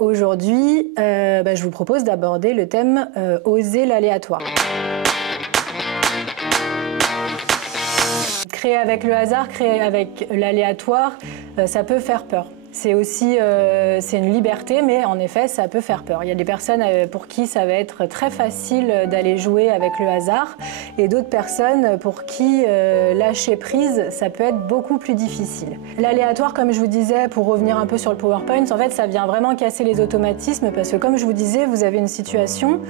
Aujourd'hui, je vous propose d'aborder le thème oser l'aléatoire. Créer avec le hasard, créer avec l'aléatoire, ça peut faire peur. C'est aussi c'est une liberté, mais en effet, ça peut faire peur. Il y a des personnes pour qui ça va être très facile d'aller jouer avec le hasard, et d'autres personnes pour qui lâcher prise, ça peut être beaucoup plus difficile. L'aléatoire, comme je vous disais, pour revenir un peu sur le PowerPoint, en fait, ça vient vraiment casser les automatismes, parce que comme je vous disais, vous avez une situation,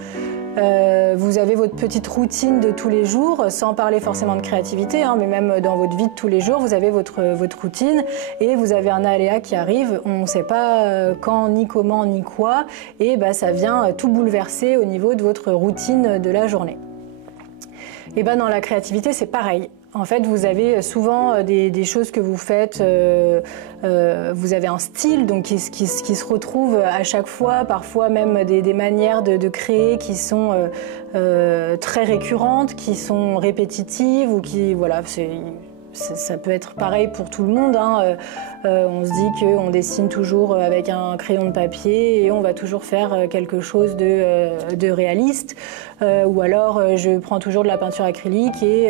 vous avez votre petite routine de tous les jours, sans parler forcément de créativité, hein, mais même dans votre vie de tous les jours, vous avez votre routine et vous avez un aléa qui arrive, on ne sait pas quand, ni comment, ni quoi, et ça vient tout bouleverser au niveau de votre routine de la journée. Et dans la créativité, c'est pareil. En fait, vous avez souvent des choses que vous faites, vous avez un style donc qui se retrouve à chaque fois, parfois même des manières de créer qui sont très récurrentes, qui sont répétitives ou qui, voilà, ça peut être pareil pour tout le monde, hein. On se dit qu'on dessine toujours avec un crayon de papier et on va toujours faire quelque chose de réaliste. Ou alors je prends toujours de la peinture acrylique et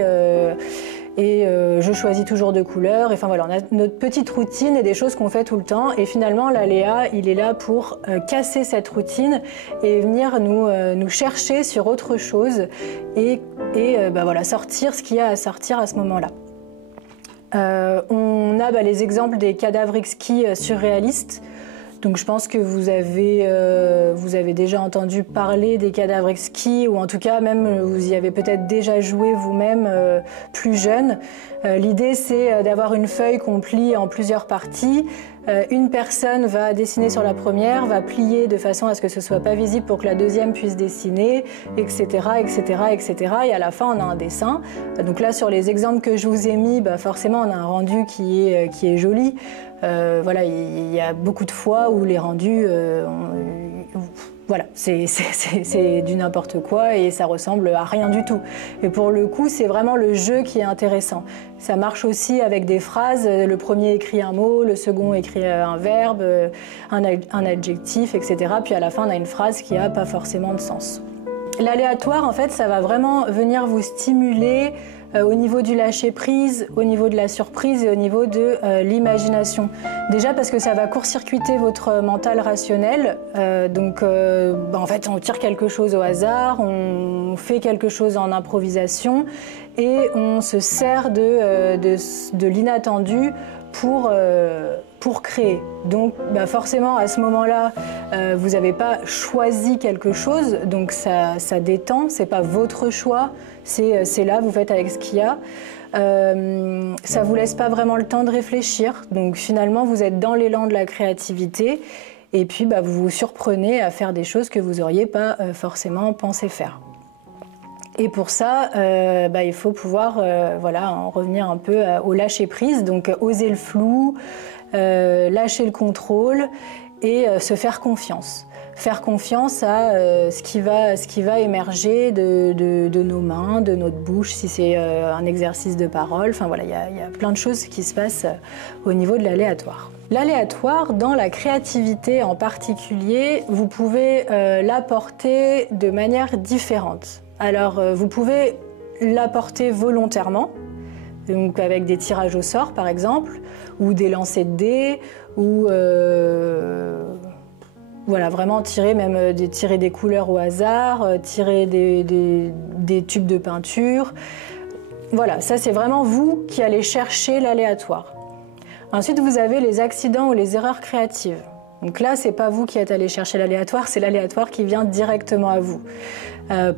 je choisis toujours de couleurs. Enfin voilà, on a notre petite routine et des choses qu'on fait tout le temps. Et finalement, l'aléa, il est là pour casser cette routine et venir nous chercher sur autre chose et voilà, sortir ce qu'il y a à sortir à ce moment-là. On a les exemples des cadavres exquis surréalistes. Donc je pense que vous avez déjà entendu parler des cadavres exquis, ou en tout cas même vous y avez peut-être déjà joué vous-même plus jeune. L'idée, c'est d'avoir une feuille qu'on plie en plusieurs parties. Une personne va dessiner sur la première, va plier de façon à ce que ce soit pas visible pour que la deuxième puisse dessiner, etc., etc., etc. Et à la fin, on a un dessin. Donc là, sur les exemples que je vous ai mis, forcément, on a un rendu qui est joli. Voilà, il y a beaucoup de fois où les rendus, voilà, c'est du n'importe quoi et ça ressemble à rien du tout. Et pour le coup, c'est vraiment le jeu qui est intéressant. Ça marche aussi avec des phrases. Le premier écrit un mot, le second écrit un verbe, un adjectif, etc. Puis à la fin, on a une phrase qui n'a pas forcément de sens. L'aléatoire, en fait, ça va vraiment venir vous stimuler au niveau du lâcher-prise, au niveau de la surprise et au niveau de l'imagination. Déjà parce que ça va court-circuiter votre mental rationnel. En fait, on tire quelque chose au hasard, on fait quelque chose en improvisation et on se sert de l'inattendu pour créer. Donc forcément, à ce moment-là, vous n'avez pas choisi quelque chose, donc ça détend, c'est pas votre choix, c'est là, vous faites avec ce qu'il y a. Ça vous laisse pas vraiment le temps de réfléchir, donc finalement, vous êtes dans l'élan de la créativité, et puis vous vous surprenez à faire des choses que vous n'auriez pas forcément pensé faire. Et pour ça, il faut pouvoir en revenir un peu au lâcher-prise, donc oser le flou, lâcher le contrôle et se faire confiance. Faire confiance à ce qui va émerger de nos mains, de notre bouche, si c'est un exercice de parole. Enfin voilà, il y a plein de choses qui se passent au niveau de l'aléatoire. L'aléatoire, dans la créativité en particulier, vous pouvez l'apporter de manière différente. Alors, vous pouvez l'apporter volontairement, donc avec des tirages au sort par exemple, ou des lancers de dés, ou voilà, vraiment tirer des couleurs au hasard, tirer des tubes de peinture. Voilà, ça c'est vraiment vous qui allez chercher l'aléatoire. Ensuite, vous avez les accidents ou les erreurs créatives. Donc là, c'est pas vous qui êtes allé chercher l'aléatoire, c'est l'aléatoire qui vient directement à vous.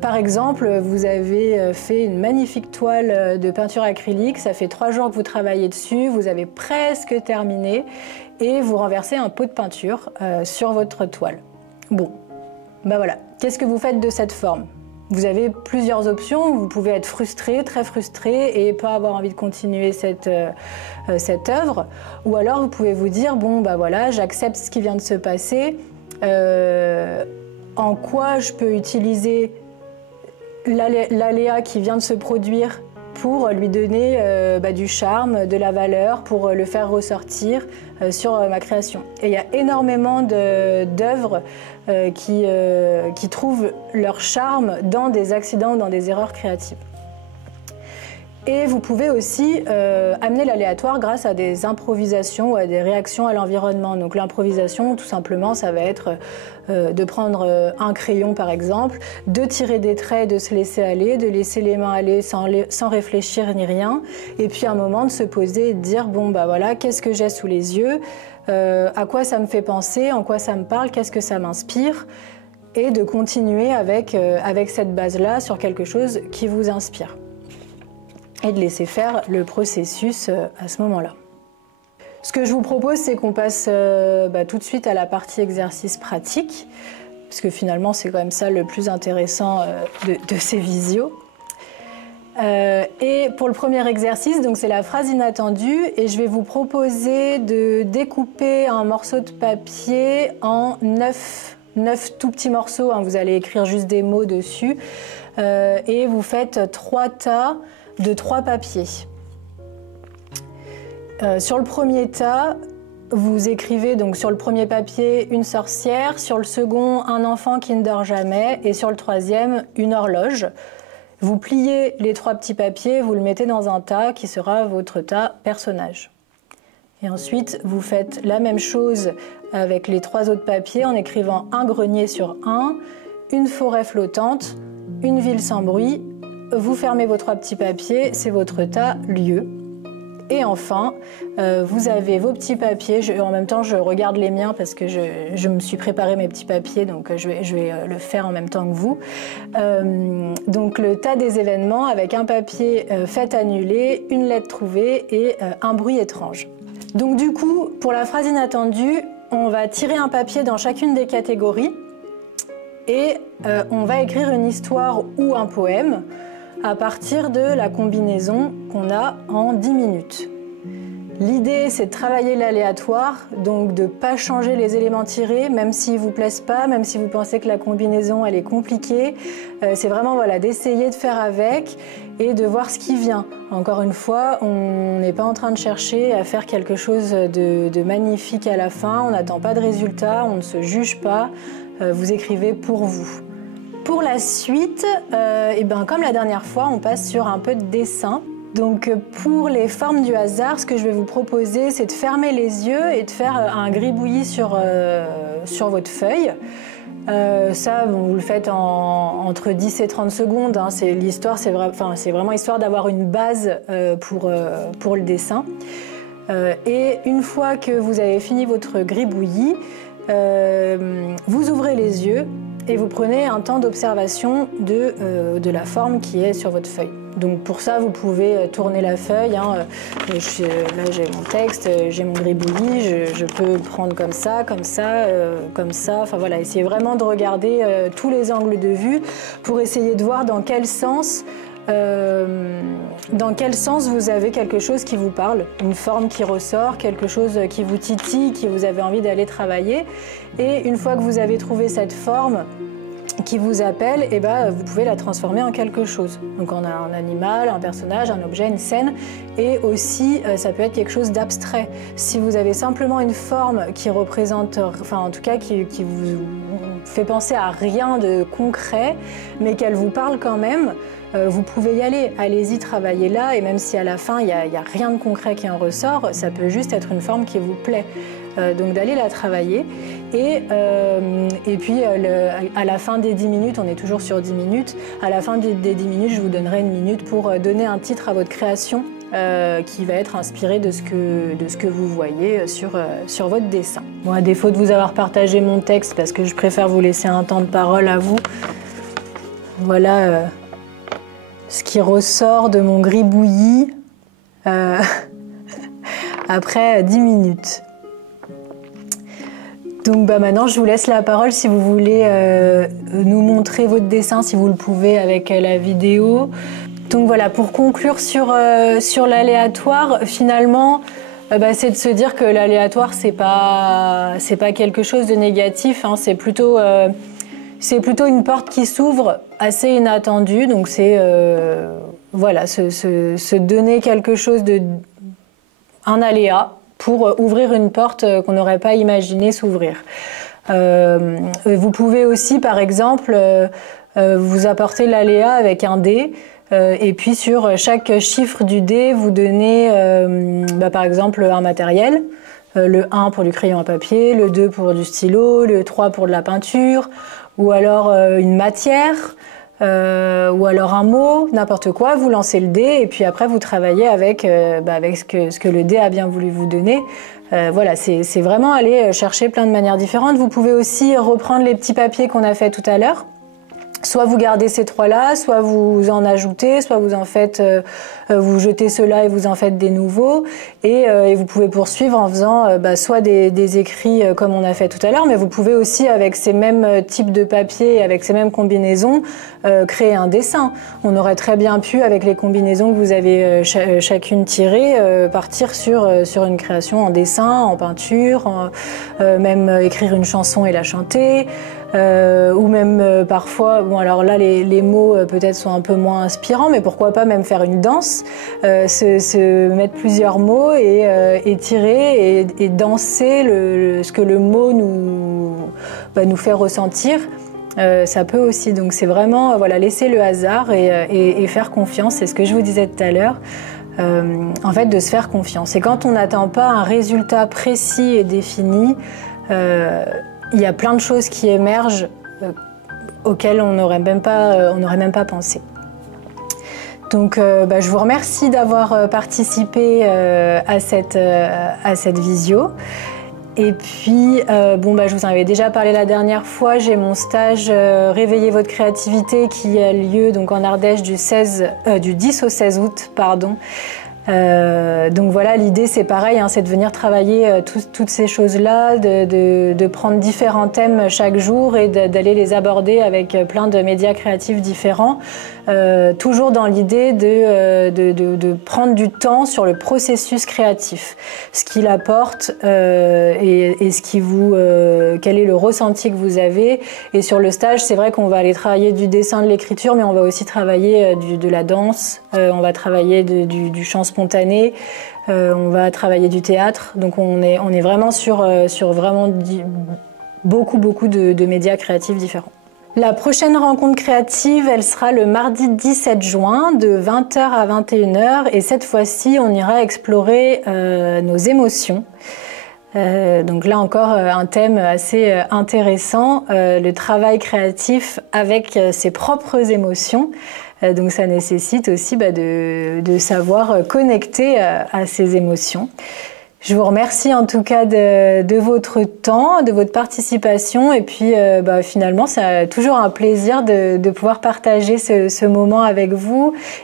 Par exemple, vous avez fait une magnifique toile de peinture acrylique, ça fait 3 jours que vous travaillez dessus, vous avez presque terminé et vous renversez un pot de peinture sur votre toile. Bon, voilà, qu'est-ce que vous faites de cette forme ? Vous avez plusieurs options, vous pouvez être frustré, très frustré et pas avoir envie de continuer cette œuvre, ou alors vous pouvez vous dire, voilà, j'accepte ce qui vient de se passer, en quoi je peux utiliser l'aléa qui vient de se produire pour lui donner du charme, de la valeur, pour le faire ressortir sur ma création. Et il y a énormément d'œuvres qui trouvent leur charme dans des accidents ou dans des erreurs créatives. Et vous pouvez aussi amener l'aléatoire grâce à des improvisations ou à des réactions à l'environnement. Donc l'improvisation, tout simplement, ça va être de prendre un crayon par exemple, de tirer des traits, de se laisser aller, de laisser les mains aller sans réfléchir ni rien. Et puis à un moment de se poser et de dire bon bah voilà, qu'est-ce que j'ai sous les yeux, à quoi ça me fait penser, en quoi ça me parle, qu'est-ce que ça m'inspire, et de continuer avec cette base-là sur quelque chose qui vous inspire. Et de laisser faire le processus à ce moment-là. Ce que je vous propose, c'est qu'on passe tout de suite à la partie exercice pratique, parce que finalement, c'est quand même ça le plus intéressant de ces visios. Et pour le premier exercice, donc c'est la phrase inattendue, et je vais vous proposer de découper un morceau de papier en 9 tout petits morceaux, hein. Vous allez écrire juste des mots dessus, et vous faites 3 tas de 3 papiers. Sur le premier tas, vous écrivez donc sur le premier papier une sorcière, sur le second un enfant qui ne dort jamais et sur le troisième une horloge. Vous pliez les 3 petits papiers, vous le mettez dans un tas qui sera votre tas personnage. Et ensuite, vous faites la même chose avec les 3 autres papiers en écrivant un grenier sur un, une forêt flottante, une ville sans bruit. Vous fermez vos 3 petits papiers, c'est votre tas lieu. Et enfin, vous avez vos petits papiers. En même temps, je regarde les miens parce que je me suis préparé mes petits papiers, donc je vais le faire en même temps que vous. Donc le tas des événements avec un papier fait annuler, une lettre trouvée et un bruit étrange. Donc du coup, pour la phrase inattendue, on va tirer un papier dans chacune des catégories et on va écrire une histoire ou un poème à partir de la combinaison qu'on a en 10 minutes. L'idée, c'est de travailler l'aléatoire, donc de ne pas changer les éléments tirés, même s'ils ne vous plaisent pas, même si vous pensez que la combinaison elle est compliquée. C'est vraiment voilà, d'essayer de faire avec et de voir ce qui vient. Encore une fois, on n'est pas en train de chercher à faire quelque chose de magnifique à la fin, on n'attend pas de résultat, on ne se juge pas, vous écrivez pour vous. Pour la suite, comme la dernière fois, on passe sur un peu de dessin. Donc pour les formes du hasard, ce que je vais vous proposer, c'est de fermer les yeux et de faire un gribouillis sur votre feuille. Ça, vous le faites entre 10 et 30 secondes. Hein. L'histoire, c'est vraiment histoire d'avoir une base pour le dessin. Et une fois que vous avez fini votre gribouillis, vous ouvrez les yeux et vous prenez un temps d'observation de la forme qui est sur votre feuille. Donc pour ça, vous pouvez tourner la feuille. Hein. Là, j'ai mon texte, j'ai mon gribouillis, je peux prendre comme ça, comme ça, comme ça. Enfin voilà, essayez vraiment de regarder tous les angles de vue pour essayer de voir dans quel sens vous avez quelque chose qui vous parle, une forme qui ressort, quelque chose qui vous titille, qui vous avez envie d'aller travailler. Et une fois que vous avez trouvé cette forme qui vous appelle, vous pouvez la transformer en quelque chose. Donc on a un animal, un personnage, un objet, une scène, et aussi ça peut être quelque chose d'abstrait. Si vous avez simplement une forme qui représente, enfin en tout cas qui vous fait penser à rien de concret, mais qu'elle vous parle quand même, vous pouvez y aller, allez-y, travaillez là, et même si à la fin il n'y a rien de concret qui en ressort, ça peut juste être une forme qui vous plaît. Donc d'aller la travailler. Et puis à la fin des 10 minutes, on est toujours sur 10 minutes, à la fin des 10 minutes, je vous donnerai une minute pour donner un titre à votre création qui va être inspiré de ce que vous voyez sur votre dessin. Bon, à défaut de vous avoir partagé mon texte, parce que je préfère vous laisser un temps de parole à vous, voilà ce qui ressort de mon gribouillis après 10 minutes. Donc maintenant, je vous laisse la parole si vous voulez nous montrer votre dessin, si vous le pouvez avec la vidéo. Donc voilà, pour conclure sur l'aléatoire, finalement, c'est de se dire que l'aléatoire, c'est pas quelque chose de négatif, hein, c'est plutôt une porte qui s'ouvre assez inattendue. Donc c'est voilà, se donner quelque chose un aléa pour ouvrir une porte qu'on n'aurait pas imaginé s'ouvrir. Vous pouvez aussi, par exemple, vous apporter l'aléa avec un dé. Et puis sur chaque chiffre du dé, vous donnez par exemple un matériel, le 1 pour du crayon à papier, le 2 pour du stylo, le 3 pour de la peinture, ou alors une matière, ou alors un mot, n'importe quoi, vous lancez le dé et puis après vous travaillez avec ce que le dé a bien voulu vous donner. Voilà, c'est vraiment aller chercher plein de manières différentes. Vous pouvez aussi reprendre les petits papiers qu'on a fait tout à l'heure. Soit vous gardez ces trois-là, soit vous en ajoutez, soit vous en faites, vous jetez ceux-là et vous en faites des nouveaux. Et vous pouvez poursuivre en faisant soit des écrits comme on a fait tout à l'heure, mais vous pouvez aussi, avec ces mêmes types de papier, avec ces mêmes combinaisons, créer un dessin. On aurait très bien pu, avec les combinaisons que vous avez chacune tirées, partir sur une création en dessin, en peinture, même écrire une chanson et la chanter. Ou même parfois, bon alors là les mots peut-être sont un peu moins inspirants, mais pourquoi pas même faire une danse, se mettre plusieurs mots et tirer et danser ce que le mot nous fait ressentir. Ça peut aussi, donc c'est vraiment voilà, laisser le hasard et faire confiance, c'est ce que je vous disais tout à l'heure. En fait, de se faire confiance. Et quand on n'attend pas un résultat précis et défini, il y a plein de choses qui émergent auxquelles on n'aurait même pas pensé. Donc je vous remercie d'avoir participé à cette visio. Et puis, je vous en avais déjà parlé la dernière fois, j'ai mon stage Réveiller votre créativité qui a lieu donc en Ardèche du 10 au 16 août, pardon. Donc voilà, l'idée c'est pareil, c'est de venir travailler toutes ces choses-là, de prendre différents thèmes chaque jour et d'aller les aborder avec plein de médias créatifs différents, toujours dans l'idée de prendre du temps sur le processus créatif, ce qu'il apporte et ce qui quel est le ressenti que vous avez. Et sur le stage, c'est vrai qu'on va aller travailler du dessin, de l'écriture, mais on va aussi travailler de la danse, on va travailler du chant spontané, on va travailler du théâtre. Donc on est vraiment sur vraiment beaucoup de médias créatifs différents. La prochaine rencontre créative, elle sera le mardi 17 juin de 20h à 21h et cette fois-ci, on ira explorer nos émotions. Donc là encore, un thème assez intéressant, le travail créatif avec ses propres émotions. Donc ça nécessite aussi de savoir connecter à ses émotions. Je vous remercie en tout cas de votre temps, de votre participation et puis finalement c'est toujours un plaisir de pouvoir partager ce moment avec vous